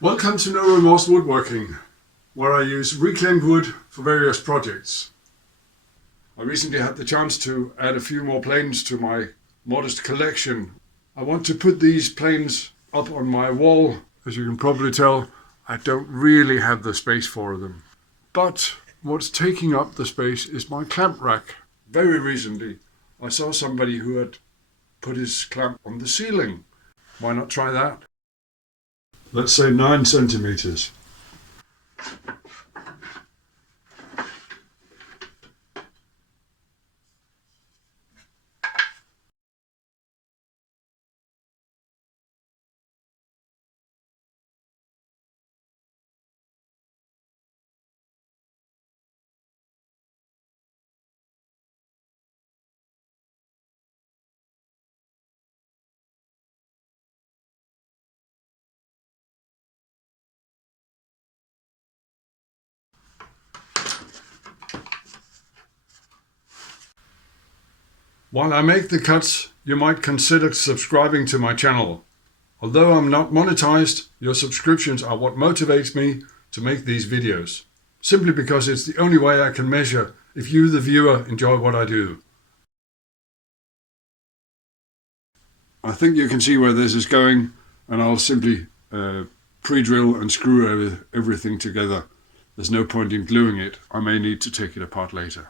Welcome to No Remorse Woodworking, where I use reclaimed wood for various projects. I recently had the chance to add a few more planes to my modest collection. I want to put these planes up on my wall. As you can probably tell, I don't really have the space for them. But what's taking up the space is my clamp rack. Very recently, I saw somebody who had put his clamp on the ceiling. Why not try that? Let's say 9 centimeters. While I make the cuts, you might consider subscribing to my channel. Although I'm not monetized, your subscriptions are what motivates me to make these videos. Simply because it's the only way I can measure if you, the viewer, enjoy what I do. I think you can see where this is going, and I'll simply pre-drill and screw everything together. There's no point in gluing it. I may need to take it apart later.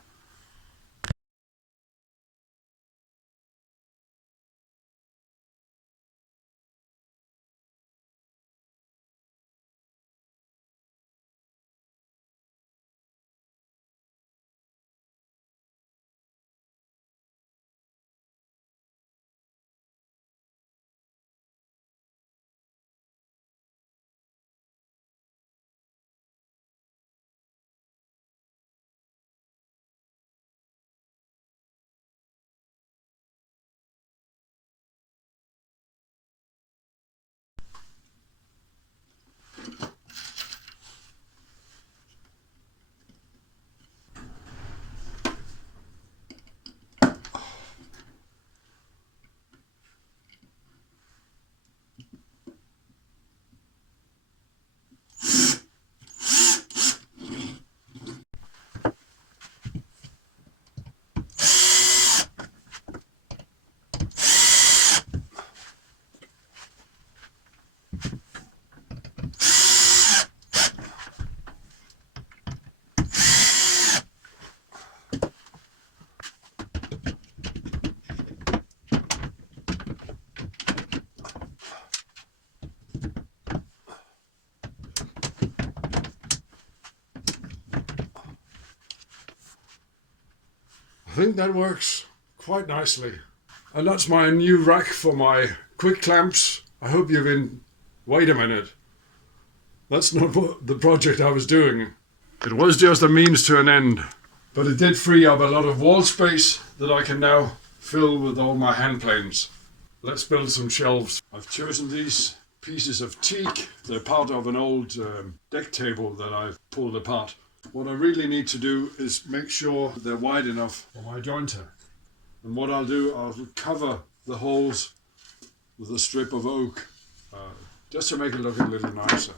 I think that works quite nicely. And that's my new rack for my quick clamps. I hope you've been... Wait a minute. That's not the project I was doing. It was just a means to an end. But it did free up a lot of wall space that I can now fill with all my hand planes. Let's build some shelves. I've chosen these pieces of teak. They're part of an old deck table that I've pulled apart. What I really need to do is make sure they're wide enough for my jointer. And what I'll do, I'll cover the holes with a strip of oak, just to make it look a little nicer.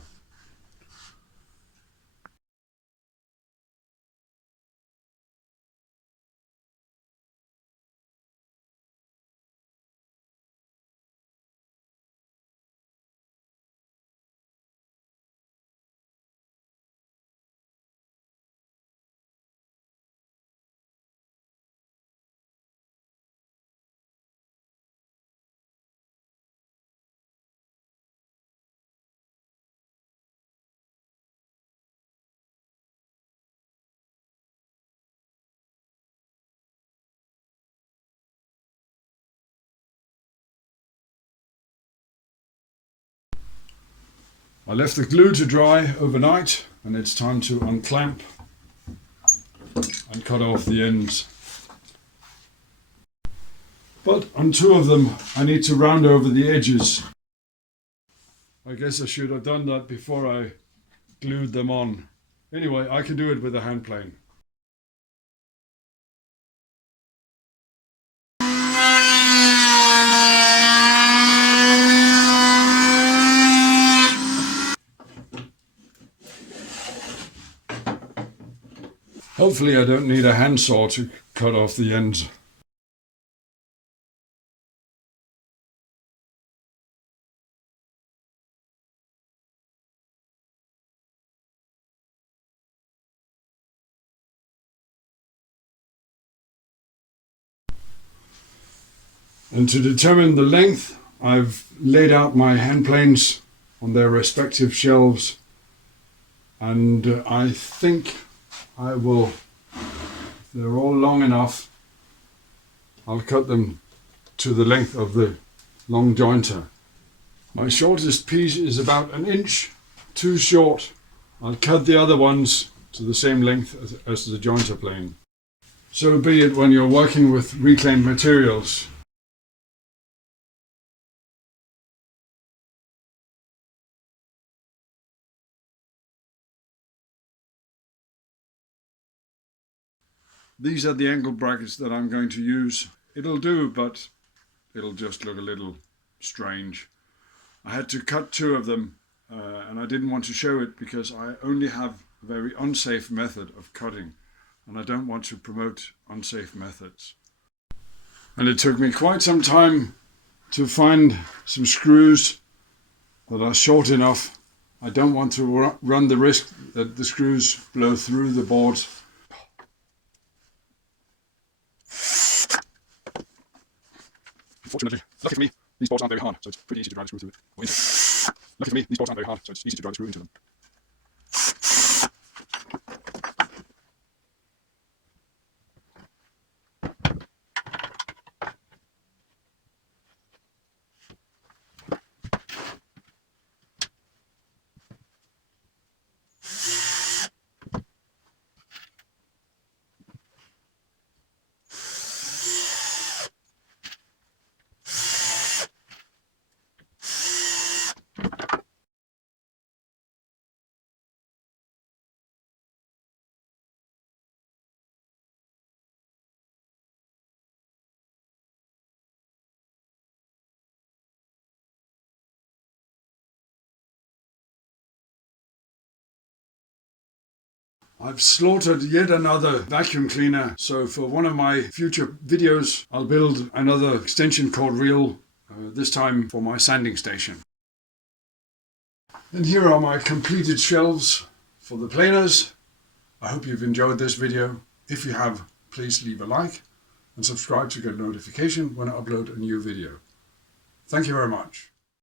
I left the glue to dry overnight, and it's time to unclamp and cut off the ends. But on 2 of them I need to round over the edges. I guess I should have done that before I glued them on. Anyway, I can do it with a hand plane. Hopefully I don't need a handsaw to cut off the ends. And to determine the length, I've laid out my hand planes on their respective shelves, and I think I will, if they're all long enough, I'll cut them to the length of the long jointer. My shortest piece is about 1 inch too short. I'll cut the other ones to the same length as the jointer plane. So be it when you're working with reclaimed materials. These are the angle brackets that I'm going to use. It'll do, but it'll just look a little strange. I had to cut 2 of them and I didn't want to show it because I only have a very unsafe method of cutting and I don't want to promote unsafe methods. And it took me quite some time to find some screws that are short enough. I don't want to run the risk that the screws blow through the boards. Fortunately, lucky for me, these boards aren't very hard, so it's pretty easy to drive the screw through it. Lucky for me, these boards aren't very hard, so it's easy to drive the screw into them. I've slaughtered yet another vacuum cleaner, so for one of my future videos I'll build another extension cord reel, this time for my sanding station. And here are my completed shelves for the planers. I hope you've enjoyed this video. If you have, please leave a like and subscribe to get notification when I upload a new video. Thank you very much.